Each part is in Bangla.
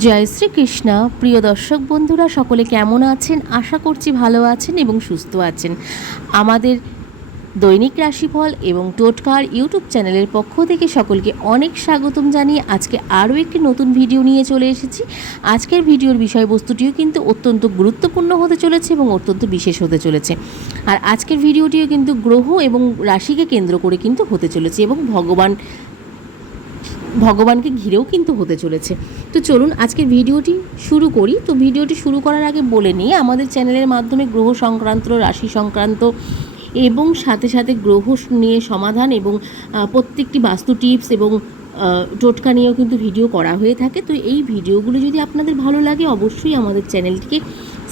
জয় শ্রীকৃষ্ণ। প্রিয় দর্শক বন্ধুরা, সকলে কেমন আছেন? আশা করছি ভালো আছেন এবং সুস্থ আছেন। আমাদের দৈনিক রাশিফল এবং টোটকার ইউটিউব চ্যানেলের পক্ষ থেকে সকলকে অনেক স্বাগতম জানিয়ে আজকে আরও একটি নতুন ভিডিও নিয়ে চলে এসেছি। আজকের ভিডিওর বিষয়বস্তুটিও কিন্তু অত্যন্ত গুরুত্বপূর্ণ হতে চলেছে এবং অত্যন্ত বিশেষ হতে চলেছে। আর আজকের ভিডিওটিও কিন্তু গ্রহ এবং রাশিকে কেন্দ্র করে কিন্তু হতে চলেছে এবং ভগবান ভগবানকে ঘিরেও কিন্তু হতে চলেছে। তো চলুন আজকের ভিডিওটি শুরু করি। তো ভিডিওটি শুরু করার আগে বলে নিই, আমাদের চ্যানেলের মাধ্যমে গ্রহ সংক্রান্ত, রাশি সংক্রান্ত এবং সাথে সাথে গ্রহ নিয়ে সমাধান এবং প্রত্যেকটি বাস্তু টিপস এবং টোটকা নিয়েও কিন্তু ভিডিও করা হয়ে থাকে। তো এই ভিডিওগুলো যদি আপনাদের ভালো লাগে, অবশ্যই আমাদের চ্যানেলটিকে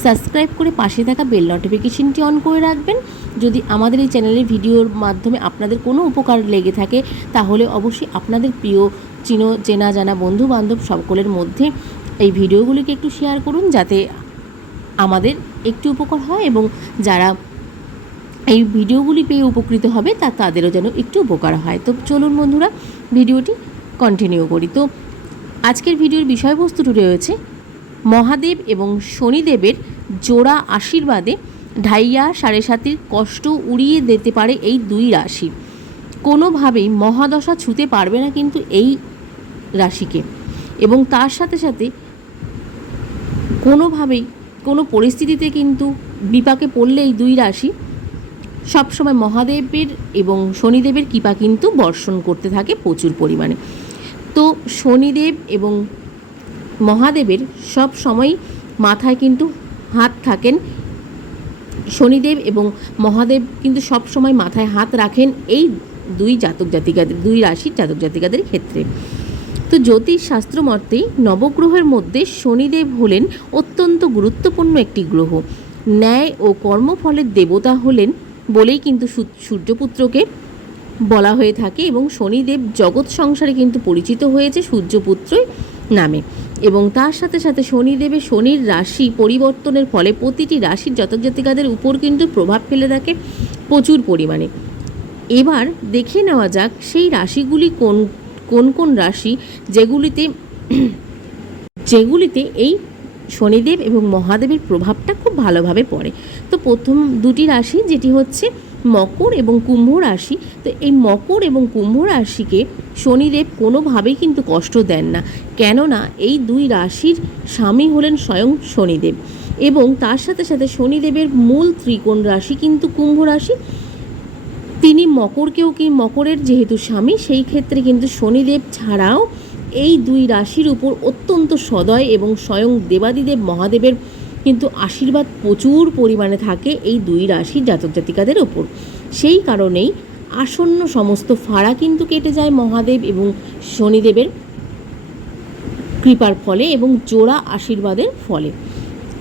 সাবস্ক্রাইব করে পাশে থাকা বেল নোটিফিকেশনটি অন করে রাখবেন। যদি আমাদের এই চ্যানেলের ভিডিওর মাধ্যমে আপনাদের কোনো উপকার লেগে থাকে, তাহলে অবশ্যই আপনাদের প্রিয় চিনো, চেনা, জানা বন্ধু বান্ধব সকলের মধ্যে এই ভিডিওগুলিকে একটু শেয়ার করুন যাতে আমাদের একটু উপকার হয় এবং যারা এই ভিডিওগুলি পেয়ে উপকৃত হবে তা তাদেরও যেন একটু উপকার হয়। তো চলুন বন্ধুরা, ভিডিওটি কন্টিনিউ করি। তো আজকের ভিডিওর বিষয়বস্তুটি রয়েছে, মহাদেব এবং শনিদেবের জোড়া আশীর্বাদে ঢাইয়া সাড়ে সাতির কষ্ট উড়িয়ে দিতে পারে এই দুই রাশি। কোনোভাবেই মহাদশা ছুতে পারবে না কিন্তু এই রাশিকে। এবং তার সাথে সাথে কোনোভাবেই, কোনো পরিস্থিতিতে কিন্তু বিপাকে পড়লে এই দুই রাশি সবসময় মহাদেবের এবং শনিদেবের কৃপা কিন্তু বর্ষণ করতে থাকে প্রচুর পরিমাণে। তো শনিদেব এবং মহাদেবের সব সময় মাথায় কিন্তু হাত থাকেন। শনিদেব এবং মহাদেব কিন্তু সব সময় মাথায় হাত রাখেন এই দুই জাতক জাতিকাদের, দুই রাশির জাতক জাতিকাদের ক্ষেত্রে। তো জ্যোতিষ শাস্ত্র মতেই নবগ্রহের মধ্যে শনিদেব হলেন অত্যন্ত গুরুত্বপূর্ণ একটি গ্রহ। ন্যায় ও কর্মফলের দেবতা হলেন বলেই কিন্তু সূর্যপুত্রকে বলা হয়ে থাকে এবং শনিদেব জগৎ সংসারে কিন্তু পরিচিত হয়েছে সূর্যপুত্রই নামে। এবং তার সাথে সাথে শনিদেবের শনির রাশি পরিবর্তনের ফলে প্রতিটি রাশির জাতিকাদের উপর কিন্তু প্রভাব ফেলে থাকে প্রচুর পরিমাণে। এবার দেখে নেওয়া যাক সেই রাশিগুলি কোন কোন কোন রাশি যেগুলিতে যেগুলিতে এই শনিদেব এবং মহাদেবের প্রভাবটা খুব ভালোভাবে পড়ে। তো প্রথম দুটি রাশি যেটি হচ্ছে মকর এবং কুম্ভ রাশি। তো এই মকর এবং কুম্ভ রাশিকে শনিদেব কোনোভাবেই কিন্তু কষ্ট দেন না। কেননা এই দুই রাশির স্বামী হলেন স্বয়ং শনিদেব এবং তার সাথে সাথে শনিদেবের মূল ত্রিকোণ রাশি কিন্তু কুম্ভ রাশি তিনি মকরকেও কি মকরের যেহেতু স্বামী, সেই ক্ষেত্রে কিন্তু শনিদেব ছাড়াও এই দুই রাশির উপর অত্যন্ত সদয় এবং স্বয়ং দেবাদিদেব মহাদেবের কিন্তু আশীর্বাদ প্রচুর পরিমাণে থাকে এই দুই রাশির জাতক জাতিকাদের ওপর সেই কারণেই আসন্ন সমস্ত ফাড়া কিন্তু কেটে যায় মহাদেব এবং শনিদেবের কৃপার ফলে এবং জোড়া আশীর্বাদের ফলে।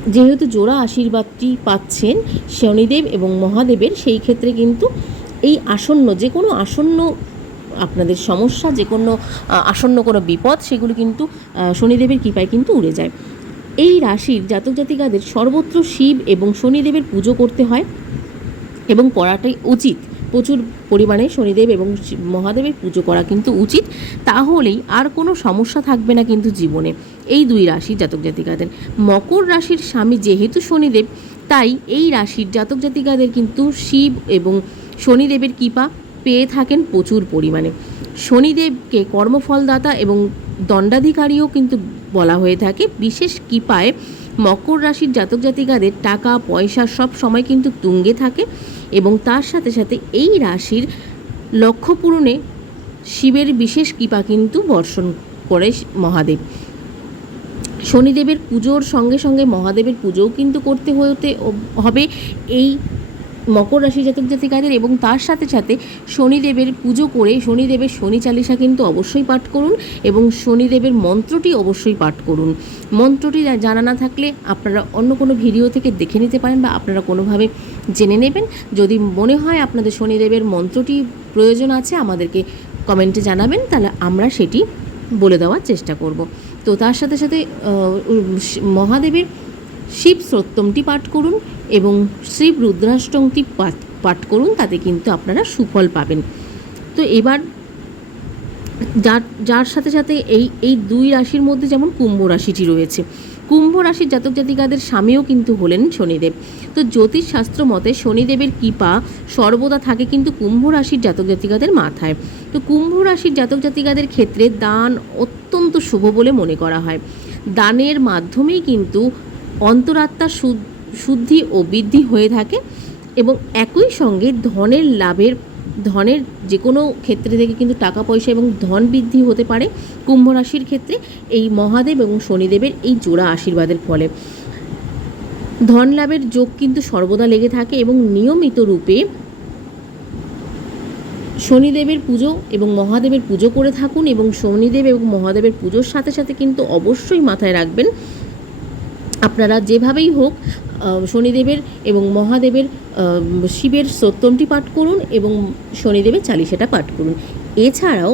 যেহেতু জোড়া আশীর্বাদটি পাচ্ছেন শনিদেব এবং মহাদেবের, সেই ক্ষেত্রে কিন্তু এই আসন্ন, যে কোনো আসন্ন আপনাদের সমস্যা, যে কোনো আসন্ন কোনো বিপদ, সেগুলো কিন্তু শনিদেবের কৃপায় কিন্তু উড়ে যায়। এই রাশির জাতক জাতিকাদের সর্বত্র শিব এবং শনিদেবের পুজো করতে হয় এবং করাটাই উচিত। প্রচুর পরিমাণে শনিদেব এবং মহাদেবের পুজো করা কিন্তু উচিত। তাহলেই আর কোনো সমস্যা থাকবে না কিন্তু জীবনে। এই দুই রাশির জাতক জাতিকাদের। মকর রাশির স্বামী যেহেতু শনিদেব, তাই এই রাশির জাতক জাতিকাদের কিন্তু শিব এবং শনিদেবের কৃপা পেয়ে থাকেন প্রচুর পরিমাণে। শনিদেবকে কর্মফলদাতা এবং দণ্ডাধিকারীও কিন্তু বলা হয়ে থাকে। বিশেষ কৃপায় মকর রাশির জাতক জাতিকাদের টাকা, পয়সা সব সময় কিন্তু তুঙ্গে থাকে এবং তার সাথে সাথে এই রাশির লক্ষ্য পূরণে শিবের বিশেষ কৃপা কিন্তু বর্ষণ করে মহাদেব। শনিদেবের পুজোর সঙ্গে সঙ্গে মহাদেবের পুজোও কিন্তু করতে হতে হবে। এই মকর রাশি জাতক জাতিকাদের এবং তার সাথে সাথে শনিদেবের পুজো করে শনিদেবের শনি চালিসা কিন্তু অবশ্যই পাঠ করুন এবং শনিদেবের মন্ত্রটি অবশ্যই পাঠ করুন। মন্ত্রটি জানা না থাকলে আপনারা অন্য কোনো ভিডিও থেকে দেখে নিতে পারেন বা আপনারা কোনোভাবে জেনে নেবেন। যদি মনে হয় আপনাদের শনিদেবের মন্ত্রটি প্রয়োজন আছে, আমাদেরকে কমেন্টে জানাবেন, তাহলে আমরা সেটি বলে দেওয়ার চেষ্টা করব। তো তার সাথে সাথে মহাদেবের শিব সত্যমটি পাঠ করুন এবং শিব রুদ্রাষ্টমটি পাঠ পাঠ করুন, তাতে কিন্তু আপনারা সুফল পাবেন। তো এবার যার যার সাথে সাথে এই এই দুই রাশির মধ্যে যেমন কুম্ভ রাশিটি রয়েছে, কুম্ভ রাশির জাতক জাতিকাদের স্বামীও কিন্তু হলেন শনিদেব। তো জ্যোতিষ শাস্ত্র মতে শনিদেবের কৃপা সর্বদা থাকে কিন্তু কুম্ভ রাশির জাতক জাতিকাদের মাথায়। তো কুম্ভ রাশির জাতক জাতিকাদের ক্ষেত্রে দান অত্যন্ত শুভ বলে মনে করা হয়। দানের মাধ্যমেই কিন্তু অন্তরাত্মার শুদ্ধি ও বৃদ্ধি হয়ে থাকে এবং একই সঙ্গে ধনের লাভের, ধনের যে কোনো ক্ষেত্রে থেকে কিন্তু টাকা, পয়সা এবং ধন বৃদ্ধি হতে পারে। কুম্ভ রাশির ক্ষেত্রে এই মহাদেব এবং শনিদেবের এই জোড়া আশীর্বাদের ফলে। ধন লাভের যোগ কিন্তু সর্বদা লেগে থাকে এবং নিয়মিত রূপে শনিদেবের পুজো এবং মহাদেবের পুজো করে থাকুন এবং শনিদেব এবং মহাদেবের পুজোর সাথে সাথে কিন্তু অবশ্যই মাথায় রাখবেন আপনারা যেভাবেই হোক শনিদেবের এবং মহাদেবের শিবের সত্যমটি পাঠ করুন এবং শনিদেবের চালিশাটা পাঠ করুন। এছাড়াও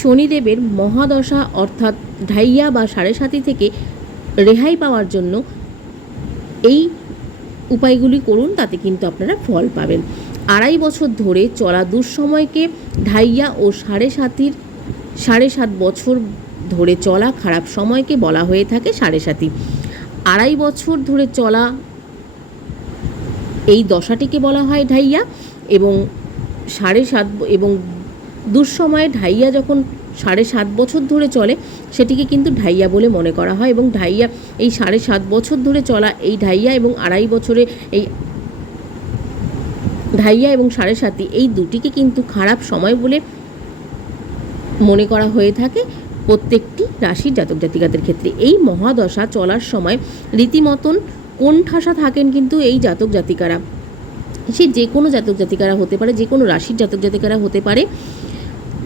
শনিদেবের মহাদশা অর্থাৎ ঢাইয়া বা সাড়ে সাতি থেকে রেহাই পাওয়ার জন্য এই উপায়গুলি করুন, তাতে কিন্তু আপনারা ফল পাবেন। আড়াই বছর ধরে চলা দুঃসময়কে ঢাইয়া ও সাড়ে সাতির, সাড়ে সাত বছর ধরে চলা খারাপ সময়কে বলা হয়ে থাকে সাড়ে সাতি। আড়াই বছর ধরে চলা এই দশাটিকে বলা হয় ঢাইয়া এবং সাড়ে সাত এবং দুঃসময়ে ঢাইয়া যখন সাড়ে সাত বছর ধরে চলে, সেটিকে কিন্তু ঢাইয়া বলে মনে করা হয় এবং ঢাইয়া, এই সাড়ে সাত বছর ধরে চলা এই ঢাইয়া এবং আড়াই বছরে এই ঢাইয়া এবং সাড়ে সাতি এই দুটিকে কিন্তু খারাপ সময় বলে মনে করা হয়ে থাকে। প্রত্যেকটি রাশির জাতক জাতিকাদের ক্ষেত্রে। এই মহাদশা চলার সময় রীতিমতন কোণঠাসা থাকেন কিন্তু এই জাতক জাতিকারা। সে যে কোনো জাতক জাতিকারা হতে পারে যে কোনো রাশির জাতক জাতিকারা হতে পারে,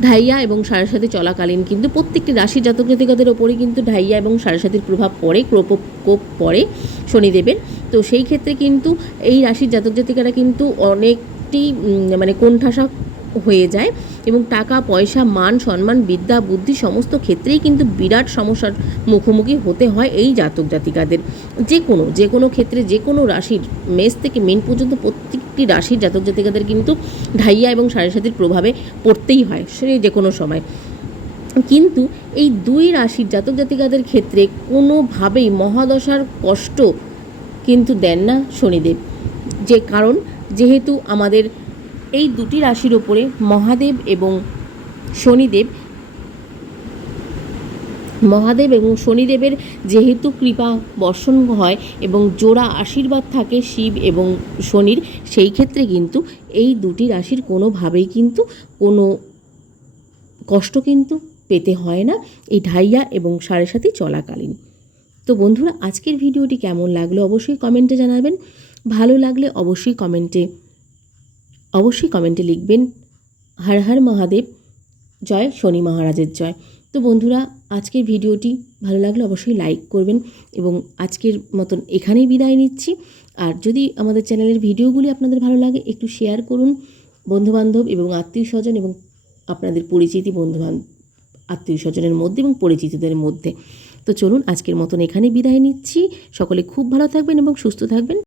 ঢাইয়া এবং সাড়ে চলাকালীন কিন্তু প্রত্যেকটি রাশির জাতক জাতিকাদের ওপরেই কিন্তু ঢাইয়া এবং সাড়ে সাতির প্রভাব পড়ে প্রকোপ পড়ে শনিদেবের। তো সেই ক্ষেত্রে কিন্তু এই রাশির জাতক জাতিকারা কিন্তু অনেকটি মানে কোণঠাসা হয়ে যায় এবং টাকা, পয়সা, মান, সম্মান, বিদ্যা, বুদ্ধি সমস্ত ক্ষেত্রেই কিন্তু বিরাট সমস্যার মুখোমুখি হতে হয় এই জাতক জাতিকাদের। যে কোনো যে কোনো ক্ষেত্রে যে কোনো রাশির মেষ থেকে মেন পর্যন্ত প্রত্যেকটি রাশির জাতক জাতিকাদের কিন্তু ঢাইয়া এবং সাড়ে সাতির প্রভাবে পড়তেই হয় সে যে কোনো সময়। কিন্তু এই দুই রাশির জাতক জাতিকাদের ক্ষেত্রে কোনোভাবেই মহাদশার কষ্ট কিন্তু দেন না শনিদেব। যে কারণ, যেহেতু আমাদের এই দুটি রাশির ওপরে মহাদেব এবং শনিদেব, মহাদেব এবং শনিদেবের যেহেতু কৃপা বর্ষণ হয় এবং জোড়া আশীর্বাদ থাকে শিব এবং শনির, সেই ক্ষেত্রে কিন্তু এই দুটি রাশির কোনোভাবেই কিন্তু কোনো কষ্ট কিন্তু পেতে হয় না এই ঢাইয়া এবং সাড়ে সাথে চলাকালীন। তো বন্ধুরা, আজকের ভিডিওটি কেমন লাগল অবশ্যই কমেন্টে জানাবেন। ভালো লাগলে অবশ্যই কমেন্টে অবশ্যই কমেন্টে লিখবেন, হর হর মহাদেব, জয় শনি মহারাজের জয়। তো বন্ধুরা, আজকের ভিডিওটি ভালো লাগলে অবশ্যই লাইক করবেন এবং আজকের মতন এখানেই বিদায় নিচ্ছি। আর যদি আমাদের চ্যানেলের ভিডিওগুলি আপনাদের ভালো লাগে, একটু শেয়ার করুন বন্ধুবান্ধব এবং আত্মীয় স্বজন এবং আপনাদের পরিচিতি বন্ধুবান্ধব আত্মীয় স্বজনের মধ্যে এবং পরিচিতদের মধ্যে। তো চলুন, আজকের মতন এখানে বিদায় নিচ্ছি। সকলে খুব ভালো থাকবেন এবং সুস্থ থাকবেন।